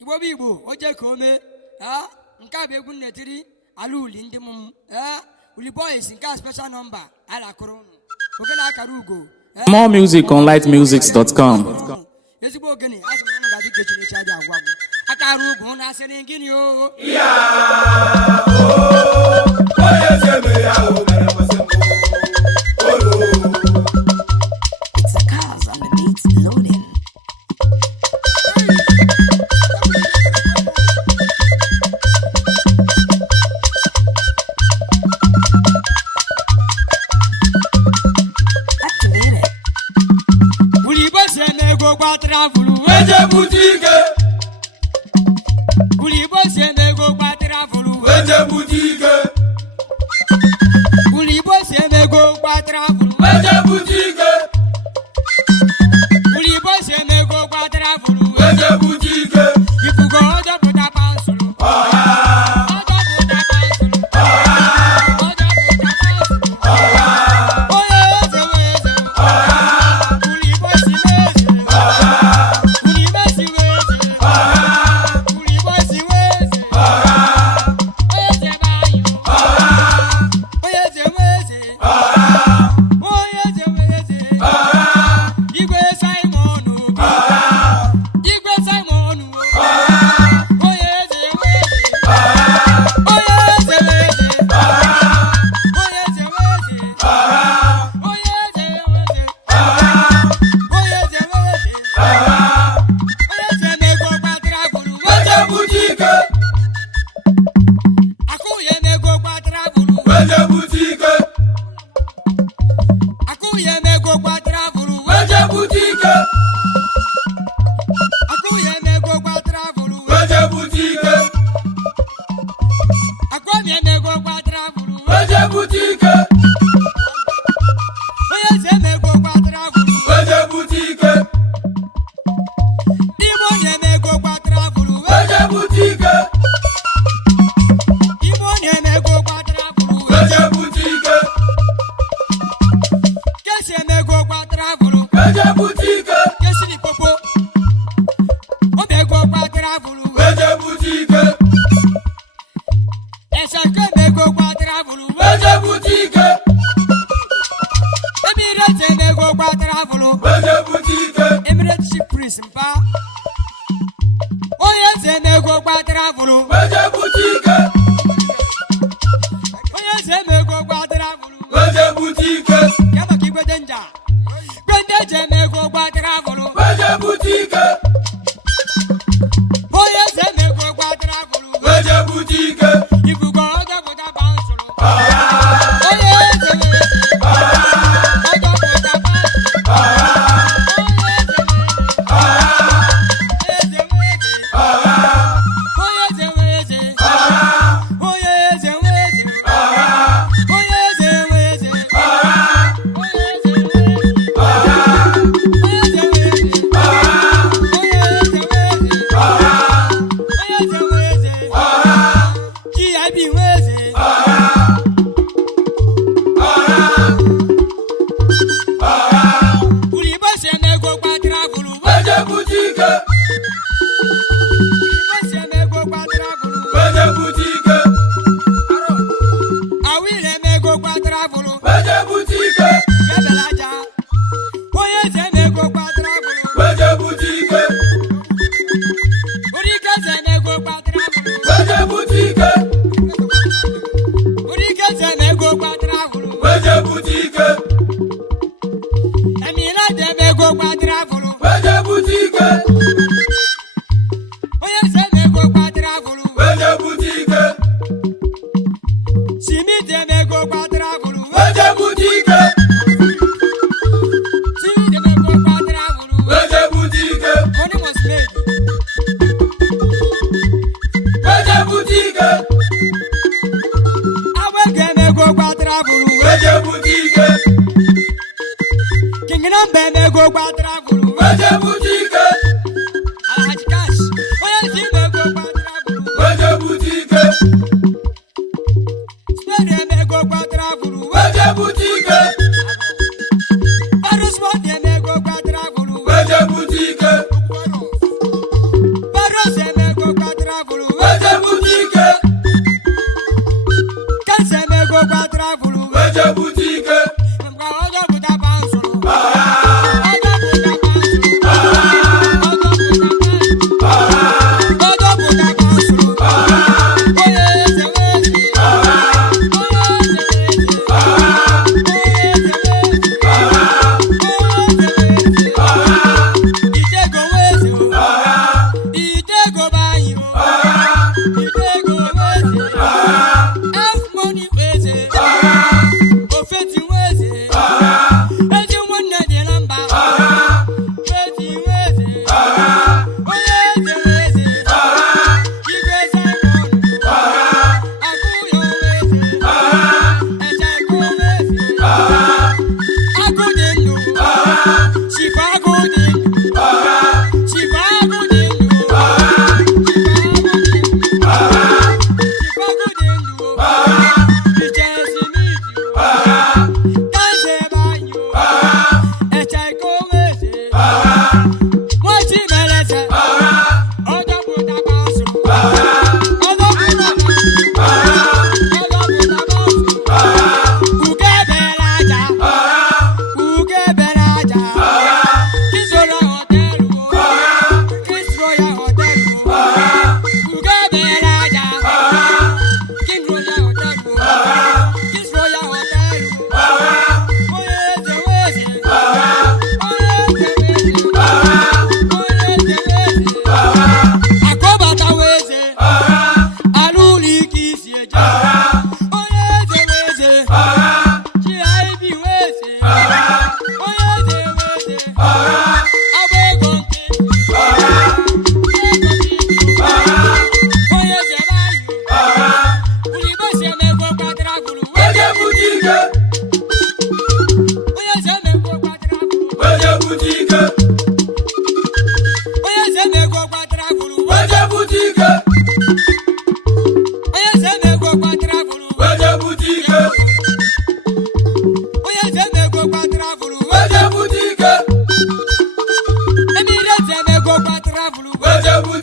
Igbo Igbo oje ka ome nke a bụ egwu nnetiri ala uli ndị mụm uli boys nke a special number ala kụrụ unu ogene akara ugo More music on lightmusics.com. ezigbo ogene asị m unu ga-adị kechirechi adị agwagwu akara ugo na asịrị gịnị o It's the cars on the beats loading. Activate it. uli boys ego gba travel Weje butike, uli boys ego gba travel weje butike, uli boys ego gba travel weje butike, uli boys ego gba travel weje butike. ifugo odo puta pansulu Oya, odo puta pansulu oya, odo puta pansulu oya, oye eze weze oya, uli boys weze oya, uli boys weze oya, uli boys weze oya, eze bayo oya, oye eze weze oye eze weze igwe Simon igwe Simon oye eze weze oye eze weze oye eze weze oye eze weze oye eze weze oye eze nego gbadara buru weje butike, akụye nego gbadara buru weje butike, akụye nego gbadara buru weje butike, akụye nego gbadara buru weje butike, akwamie nego gbadara buru weje butike, onye eze nego gbadara buru weje butike, n'ime onye nego gbadara buru weje butike, n'ime onye nego gbadara buru weje butike, kesi nego gbadara buru weje butike, kesi ni popo o nego gbadara buru weje butike, ese ke nego gbadara buru weje butike, emirete nego gbadara buru weje butike, emirate chief priest mpa onye eze nego gbadara buru weje butike, onye eze nego gbadara buru weje butike, kama ki gbedenja gbedenja nego gbadara buru weje butike, onye eze nego gbadara buru weje butike, ifugo odo puta pansulu oya, onye eze weze odo puta pansulu oya, onye eze weze oya, onye eze weze oya, onye eze weze oya, onye eze weze oya, onye eze weze oya, onye eze weze onye eze weze oya, onye eze weze oya, ki abi weze oya, uli bose nego gbadara buru weje butike, uli bose nego gbadara buru weje butike, awile nego gbadara buru weje butike, yabelaja onye eze nego gbadara buru weje butike, orikeze nego gbadara buru weje butike, orikeze nego gbadara buru weje butike, emilade nego gbadara buru weje butike, onye eze nego gbadara buru weje butike, simite nego gbadara buru weje butike, simite nego gbadara buru weje butike, money was made weje butike, awege nego gbadara buru weje butike, kinginambe nego gbadara buru weje butike, alhaji cash onye eze nego gbadara buru weje butike, spere nego gbadara buru weje butike, barusmond nego gbadara buru weje butike, barus nego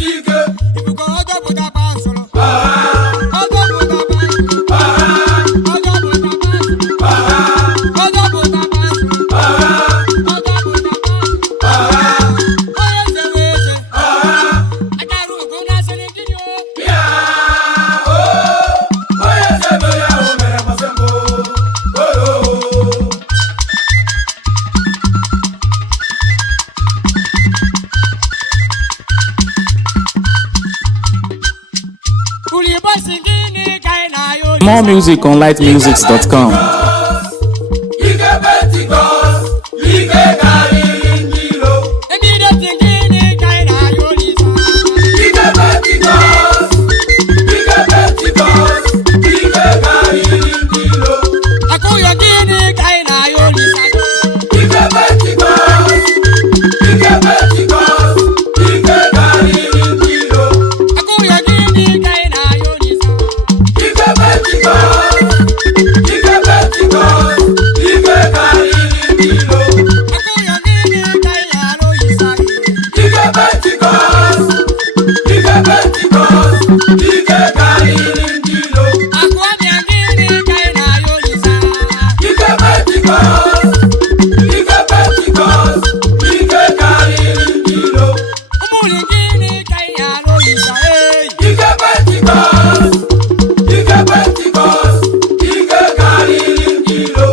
ebutike ibuko ọjọ́ bụta ba sụrụ aha ọjọ́ bụta ba aha ọjọ́ bụta ba aha ọjọ́ bụta ba aha ọjọ́ bụta ba aha onye zewe eze aha akara ugo na-asịrị gịnị o ya o onye zebe ya o mere masembo oyo uli bosi gịnị ka ị na-ayọ More music on lightmusics.com. ike Pentikọst ike karịrị ndị iro ebido si gịnị ka ị na-ayọ olisa ike Pentikọst ike Pentikọst ike karịrị ndị iro akụyọ gịnị ka ị na-ayọ olisa ike Pentikọst ike Pentikọst ike karịrị ndị iro akụyọ gịnị ka ị na-ayọ olisa ike Pentikọst ike Pentikọst ike karịrị ndị iro akụyọ gịnị ka ị na-ayọ olisa ike Pentikọst ike Pentikọst ike karịrị ndị iro akụọbịa gịnị ka ị na-ayọ olisa ike Pentikọst ike Pentikọst ike karịrị ndị iro ụmụli gịnị ka ị na-ayọ olisa ike Pentikọst ike Pentikọst ike karịrị ndị iro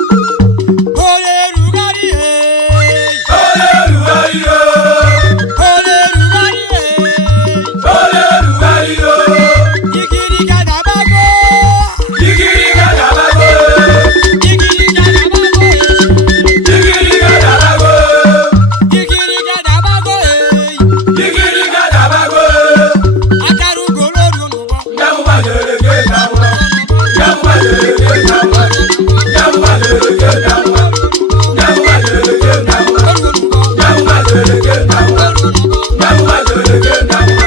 onye rugharị onye rugharị o onye rugharị onye rugharị o ikiri gadabago ikiri gadabago ikiri gadabago ikiri gadabago ikiri gadabago ikiri gadabago akara ugolo n'ụgbọ nyamụma lere ke nyamụma nyamụma lere ke nyamụma nyamụma lere ke nyamụma nyamụma lere ke nyamụma nyamụma lere ke nyamụma nyamụma lere ke nyamụma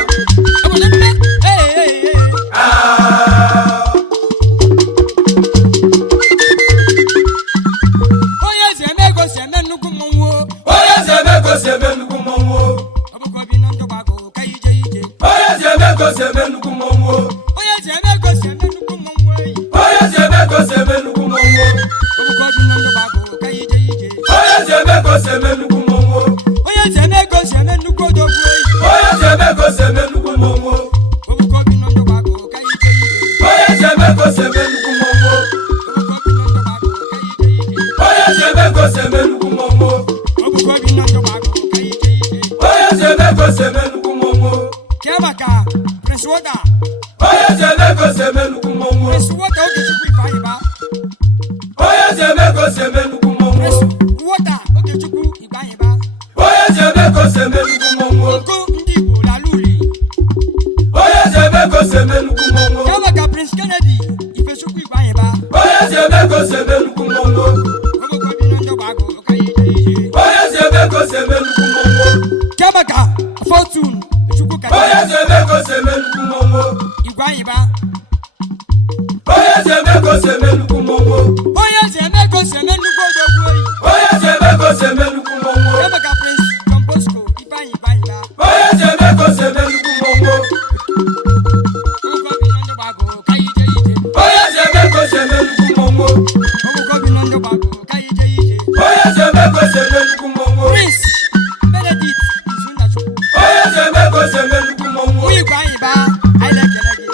ah onye eze emego si eme nnukwu mmọnwụ onye si eme ka o si eme nnukwu mmọnwụ o. ọbụkọ bi na ndụ gbago ka ije ije onye si eme ka o si eme nnukwu mmọnwụ o. onye eze emego si eme nnukwu mmọnwụ eyi onye si eme ka o si eme nnukwu mmọnwụ o. ọbụkọ bi na ndụ gbago ka ije ije onye si eme ka o si eme nnukwu mmọnwụ o. onye eze emego si eme nnukwu odogwu eyi onye si eme ka o si eme nnukwu mmọnwụ o. ọbụkọ bi na ndụ gbago ka ije ije onye si eme ka o si eme nnukwu mmọnwụ o. ọbụkọ bi na ndụ gbago ka ije ije onye si eme ka o si eme nnukwu mmọnwụ o. ọbụkọ bi na ndụ gbago ka ije ije onye si eme ka o si eme nnukwu mmọnwụ o. kee maka Prince Wota onye si eme ka o si eme nnukwu mmọnwụ o. Prince Wota Ogechukwu Ifeanyi ba onye si eme ka o si eme nnukwu mmọnwụ o. Prince Wota Ogechukwu Ifeanyi ba onye si eme ka o si eme nnukwu mmọnwụ o. nkụ ndị Igbo lala uli onye si eme ka o si eme nnukwu mmọnwụ o. kee maka Prince Kennedy Ifechukwu Ifeanyi ba onye si eme ka o si eme nnukwu mmọnwụ o. ọbụkọ bi na ndụ gbago ka ije ije onye si eme ka o si eme nnukwu mmọnwụ o. kee maka Fortune Chukwu onye Kennedy si eme ka o si eme nnukwu mmọnwụ o. Ifeanyi ba onye si eme ka o si eme nnukwu mmọnwụ o. onye eze emego si eme nnukwu odogwu eyi onye si eme ka o si eme nnukwu mmọnwụ o. kee maka Prince John Bosco Ifeanyi Ifeanyi ba onye si eme ka o si eme nnukwu mmọnwụ o. ọbụkọ bi na ndụ gbago ka ije ije onye si eme ka o si eme nnukwu mmọnwụ o. ọbụkọ bi na ndụ gbago ka ije ije onye si eme ka o si eme nnukwu mmọnwụ o. Prince Benedict Izundachukwu onye si eme ka o si eme nnukwu mmọnwụ o. nwunye Ifeanyi ba anyị na-ekele gị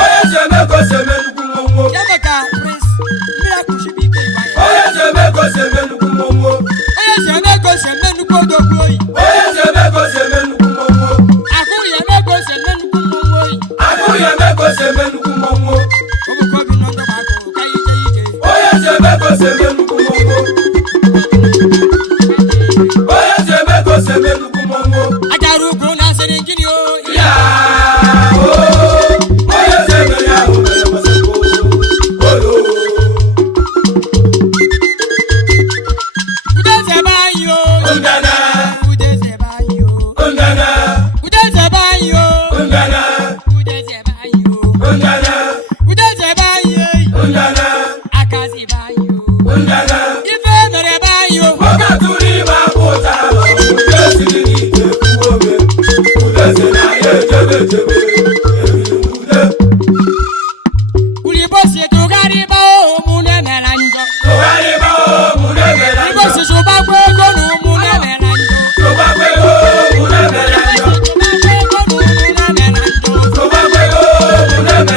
onye si eme ka o si eme nnukwu mmọnwụ o. kee maka Prince Ulibosi tugariba omune melanjo. Ulibosi subagwe gonu omune melanjo.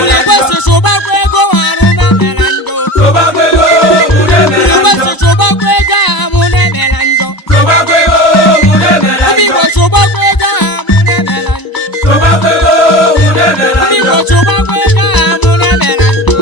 Ulibosi subagwe go aruna melanjo. Ulibosi subagwe ga omune melanjo. Ulibosi subagwe ga omune melanjo. Ulibosi subagwe ga omune melanjo.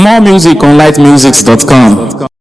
More music on lightmusics.com.